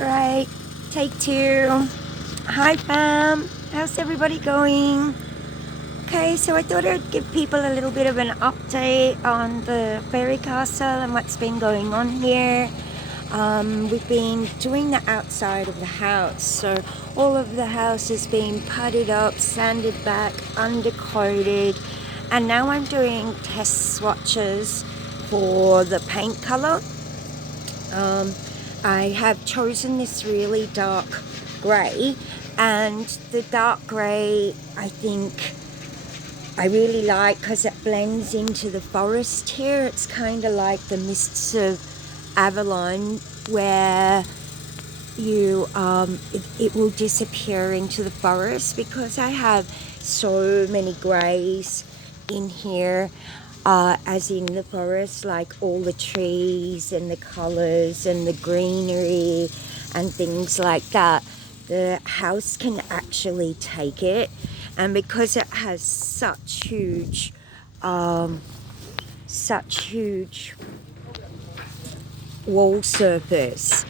Right, take two. Hi fam, how's everybody going? Okay, so I thought I'd give people a little bit of an update on the Faery Castle and what's been going on here. We've been doing the outside of the house, so all of the house has been puttied up, sanded back, undercoated, and now I'm doing test swatches for the paint color. I have chosen this really dark grey, and the dark grey I think I really like because it blends into the forest here. It's kind of like the mists of Avalon, where it will disappear into the forest, because I have so many greys in here, as in the forest, like all the trees and the colors and the greenery and things like that. The house can actually take it, and because it has such huge wall surface,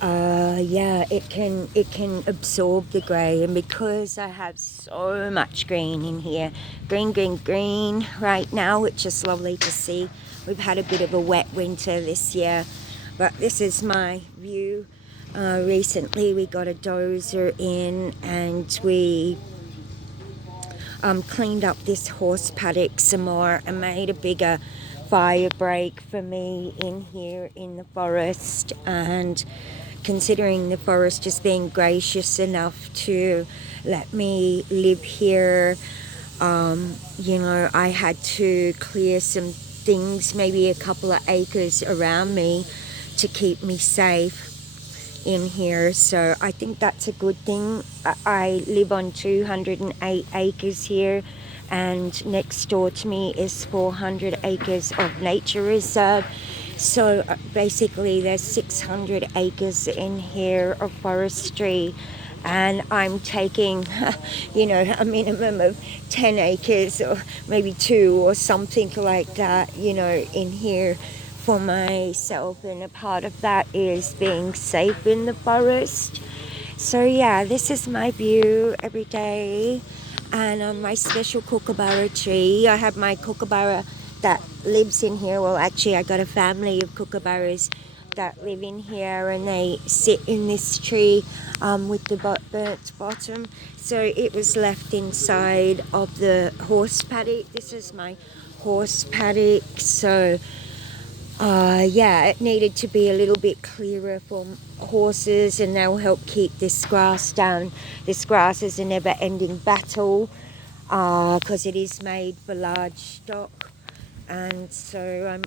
yeah, it can absorb the grey. And because I have so much green in here, green right now, which is lovely to see. We've had a bit of a wet winter this year, but this is my view. Recently we got a dozer in, and we cleaned up this horse paddock some more and made a bigger fire break for me in here in the forest. And considering the forest is being gracious enough to let me live here, I had to clear some things, maybe a couple of acres around me, to keep me safe in here. So I think that's a good thing. I live on 208 acres here, and next door to me is 400 acres of nature reserve. So basically there's 600 acres in here of forestry, and I'm taking a minimum of 10 acres or maybe 2 or something like that in here for myself, and a part of that is being safe in the forest. So yeah, this is my view every day. And on my special kookaburra tree, I have my kookaburra that lives in here. Well, actually I got a family of kookaburras that live in here, and they sit in this tree with the burnt bottom. So it was left inside of the horse paddock. This is my horse paddock. So yeah, it needed to be a little bit clearer for horses, and they'll help keep this grass down. This grass is a never-ending battle, because it is made for large stock. And so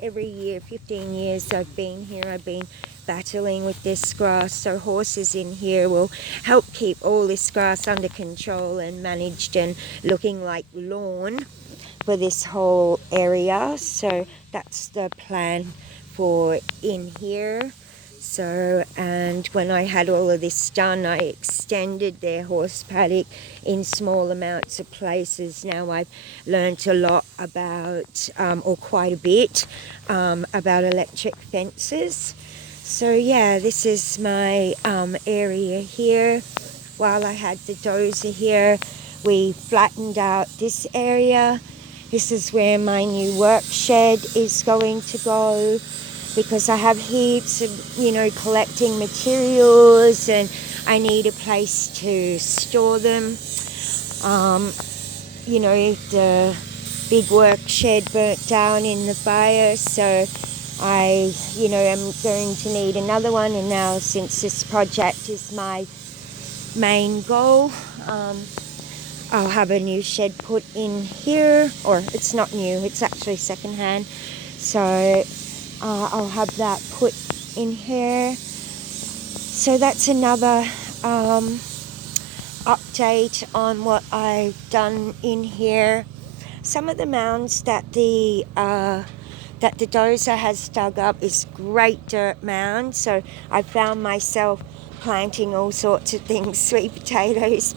every year, 15 years I've been here, I've been battling with this grass. So horses in here will help keep all this grass under control and managed and looking like lawn for this whole area. So that's the plan for in here. So, and when I had all of this done, I extended their horse paddock in small amounts of places. Now I've learnt a lot about, or quite a bit, about electric fences. So yeah, this is my area here. While I had the dozer here, we flattened out this area. This is where my new work shed is going to go, because I have heaps of, collecting materials, and I need a place to store them. The big work shed burnt down in the fire, so I, am going to need another one. And now, since this project is my main goal, I'll have a new shed put in here, or it's not new, it's actually secondhand. So I'll have that put in here. So that's another update on what I've done in here. Some of the mounds that the dozer has dug up is great dirt mound. So I found myself planting all sorts of things, sweet potatoes,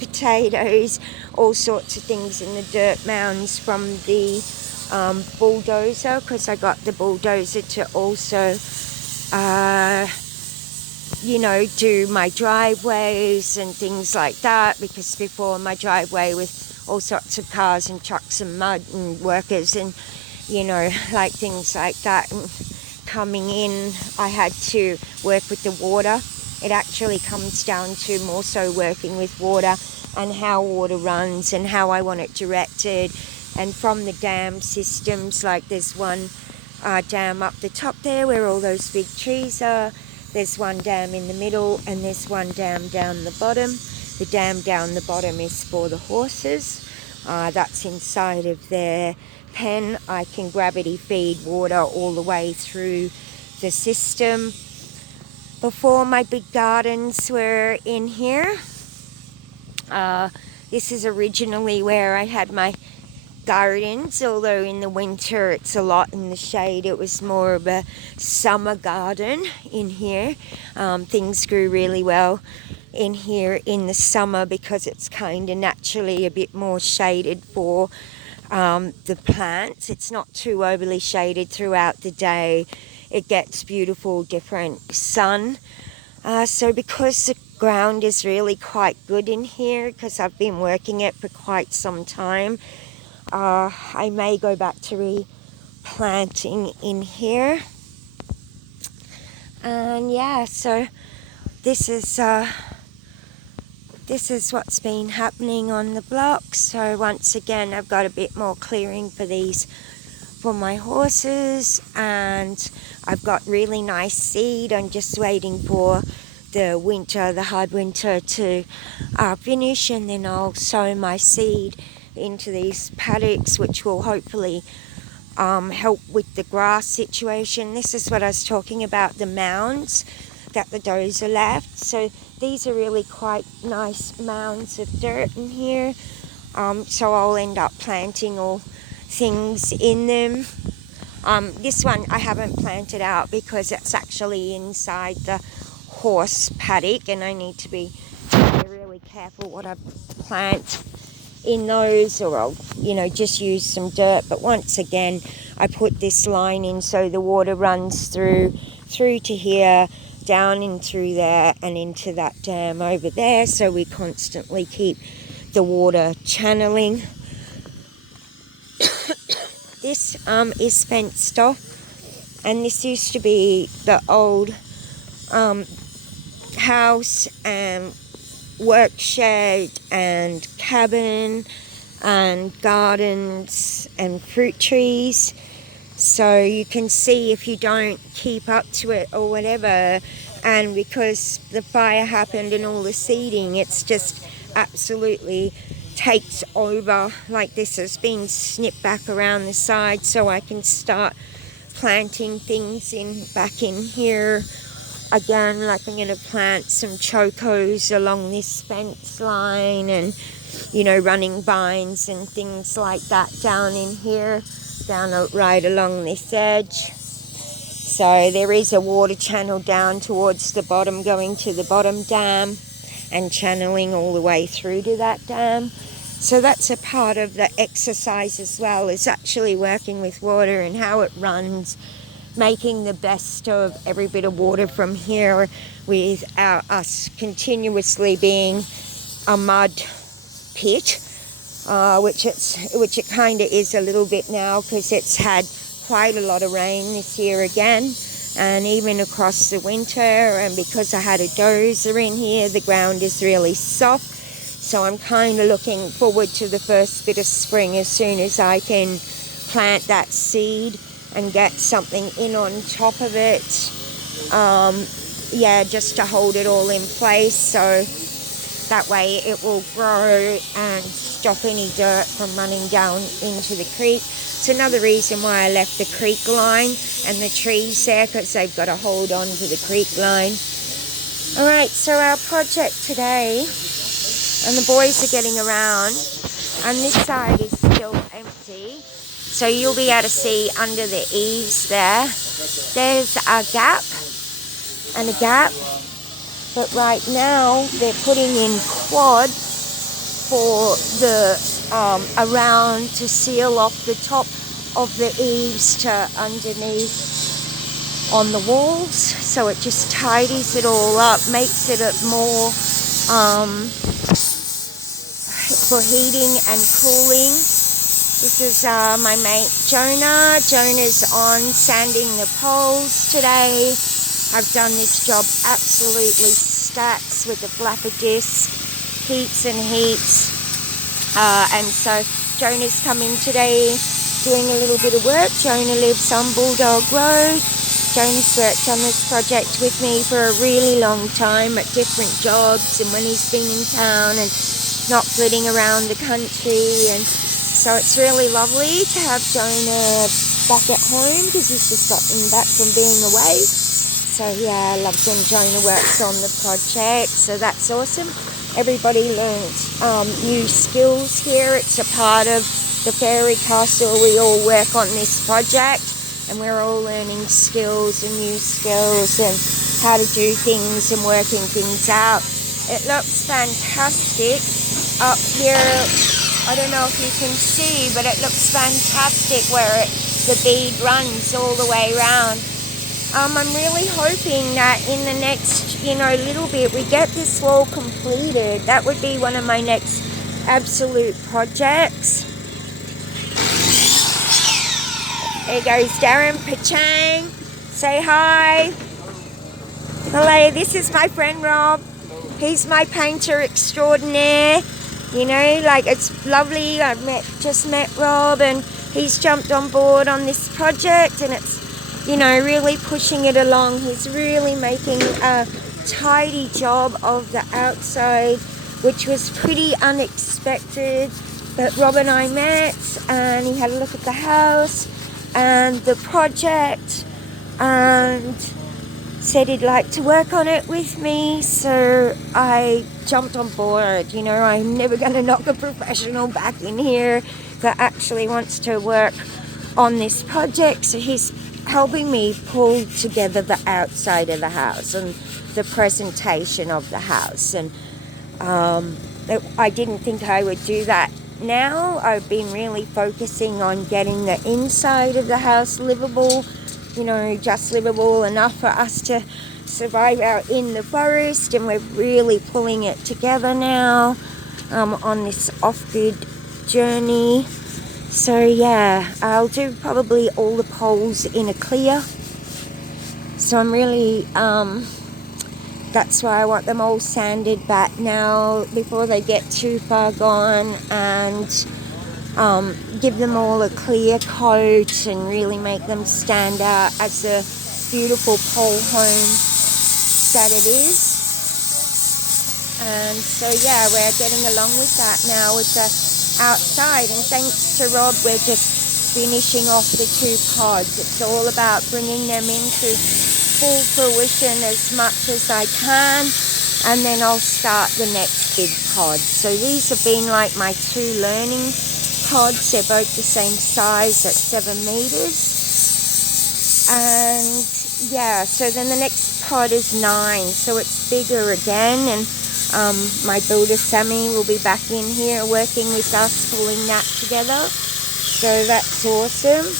all sorts of things in the dirt mounds from the bulldozer, because I got the bulldozer to also you know, do my driveways and things like that, because before my driveway with all sorts of cars and trucks and mud and workers and, you know, like things like that. And coming in, I had to work with the water. It actually comes down to more so working with water and how water runs and how I want it directed. And from the dam systems, like there's one dam up the top there where all those big trees are. There's one dam in the middle and there's one dam down the bottom. The dam down the bottom is for the horses. That's inside of their pen. I can gravity feed water all the way through the system. Before, my big gardens were in here. This is originally where I had my gardens, although in the winter it's a lot in the shade. It was more of a summer garden in here. Things grew really well in here in the summer because it's kind of naturally a bit more shaded for the plants. It's not too overly shaded throughout the day. It gets beautiful different sun. So because the ground is really quite good in here, because I've been working it for quite some time, I may go back to replanting in here. And yeah, so this is what's been happening on the block. So once again, I've got a bit more clearing for these for my horses, and I've got really nice seed. I'm just waiting for the winter, the hard winter to finish, and then I'll sow my seed into these paddocks, which will hopefully help with the grass situation. This is what I was talking about, the mounds that the dozer left. So these are really quite nice mounds of dirt in here. So I'll end up planting all things in them. This one I haven't planted out because it's actually inside the horse paddock, and I need to be really careful what I plant in those, or I'll, you know, just use some dirt. But once again, I put this line in so the water runs through to here, down in through there, and into that dam over there, so we constantly keep the water channeling. This is fenced off, and this used to be the old house and work shed and cabin and gardens and fruit trees. So you can see, if you don't keep up to it or whatever, and because the fire happened and all the seeding, it's just absolutely takes over. Like this has been snipped back around the side so I can start planting things back in here again. Like I'm going to plant some chocos along this fence line, and, you know, running vines and things like that down in here, down right along this edge. So there is a water channel down towards the bottom, going to the bottom dam and channeling all the way through to that dam. So that's a part of the exercise as well, is actually working with water and how it runs, making the best of every bit of water from here, without us continuously being a mud pit, which it kind of is a little bit now, because it's had quite a lot of rain this year again, and even across the winter. And because I had a dozer in here, the ground is really soft. So I'm kind of looking forward to the first bit of spring as soon as I can plant that seed and get something in on top of it. Yeah, just to hold it all in place, so that way it will grow and stop any dirt from running down into the creek. It's another reason why I left the creek line and the trees there, because they've got to hold on to the creek line. Alright, so our project today, and the boys are getting around, and this side is still empty, so you'll be able to see under the eaves there, there's a gap and a gap, but right now they're putting in quad for the around to seal off the top of the eaves to underneath on the walls, so it just tidies it all up, makes it more for heating and cooling. This is my mate Jonah. Jonah's on sanding the poles today. I've done this job absolutely stacks with the flapper disc, heaps and heaps. And so Jonah's come in today doing a little bit of work. Jonah lives on Bulldog Road. Jonah's worked on this project with me for a really long time at different jobs, and when he's been in town and not flitting around the country. And so it's really lovely to have Jonah back at home because he's just gotten back from being away. So yeah, I love when Jonah works on the project, so that's awesome. Everybody learns new skills here. It's a part of the Faery Castle. We all work on this project and we're all learning skills and new skills and how to do things and working things out. It looks fantastic up here. I don't know if you can see, but it looks fantastic where the bead runs all the way around. I'm really hoping that in the next, little bit we get this wall completed. That would be one of my next absolute projects. There goes Darren Pachang. Say hi. Hello, this is my friend Rob. He's my painter extraordinaire. It's lovely. Just met Rob and he's jumped on board on this project, and it's really pushing it along. He's really making a tidy job of the outside, which was pretty unexpected. But Rob and I met and he had a look at the house and the project and said he'd like to work on it with me. So I jumped on board. I'm never going to knock a professional back in here that actually wants to work on this project. So he's helping me pull together the outside of the house and the presentation of the house. And I didn't think I would do that now. I've been really focusing on getting the inside of the house livable, just livable enough for us to survive out in the forest, and we're really pulling it together now on this off-grid journey. So yeah, I'll do probably all the poles in a clear. So I'm really, that's why I want them all sanded back now before they get too far gone, and give them all a clear coat and really make them stand out as a beautiful pole home that it is. And so yeah, we're getting along with that now with the outside, and thanks to Rob we're just finishing off the 2 pods. It's all about bringing them into full fruition as much as I can, and then I'll start the next big pod. So these have been like my 2 learning pods. They're both the same size at 7 meters. And yeah, so then the next pod is 9, so it's bigger again. And my builder Sammy will be back in here working with us, pulling that together. So that's awesome.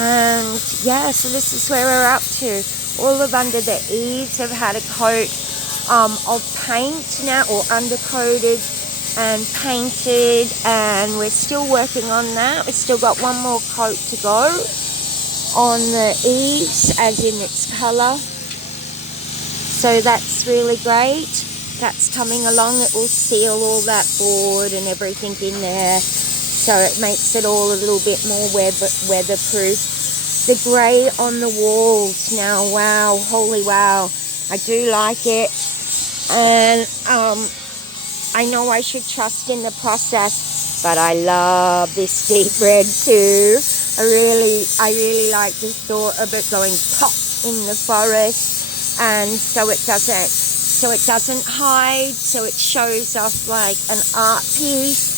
And yeah, so this is where we're up to. All of under the eaves have had a coat of paint now, or undercoated and painted, and we're still working on that. We've still got one more coat to go on the eaves, as in its colour. So that's really great. That's coming along. It will seal all that board and everything in there, so it makes it all a little bit more weatherproof. The grey on the walls now, wow, holy wow, I do like it. And I know I should trust in the process, but I love this deep red too. I really like the thought of it going pop in the forest, and so it doesn't hide, so it shows off like an art piece.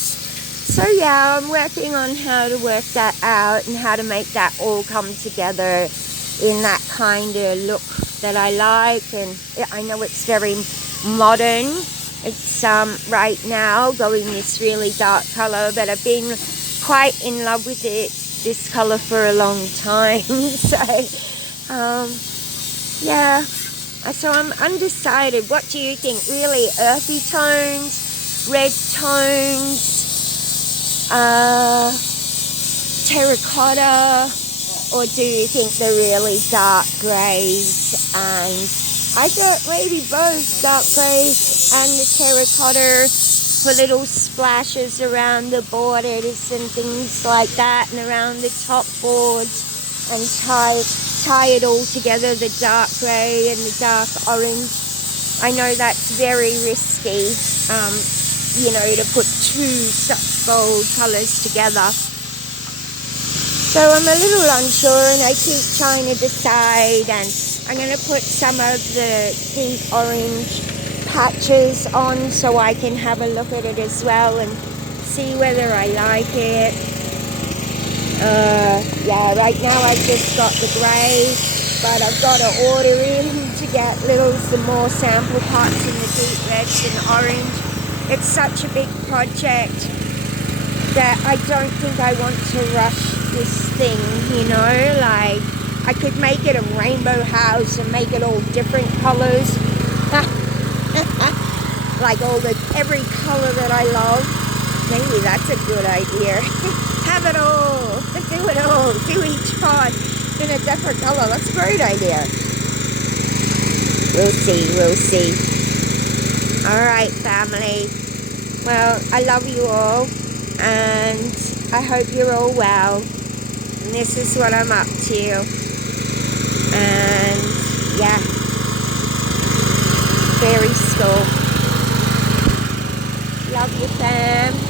So yeah, I'm working on how to work that out and how to make that all come together in that kind of look that I like. And I know it's very modern. It's right now going this really dark colour, but I've been quite in love with this colour for a long time. So Yeah, so I'm undecided. What do you think? Really earthy tones, red tones, terracotta, or do you think the really dark greys? And I thought maybe both dark greys and the terracotta for little splashes around the borders and things like that, and around the top boards, and tie it all together, the dark grey and the dark orange. I know that's very risky, you know, to put two such bold colours together. So I'm a little unsure, and I keep trying to decide, and I'm going to put some of the deep orange patches on so I can have a look at it as well and see whether I like it. Yeah, right now I've just got the grey, but I've got to order in to get some more sample pots in the deep reds and orange. It's such a big project that I don't think I want to rush this thing, you know. Like, I could make it a rainbow house and make it all different colours. Like every colour that I love. Maybe that's a good idea. Have it all. Do it all. Do each pot in a different colour. That's a great idea. We'll see. We'll see. Alright, family. Well, I love you all. And I hope you're all well. And this is what I'm up to. And yeah. Fairy school. Love you, fam.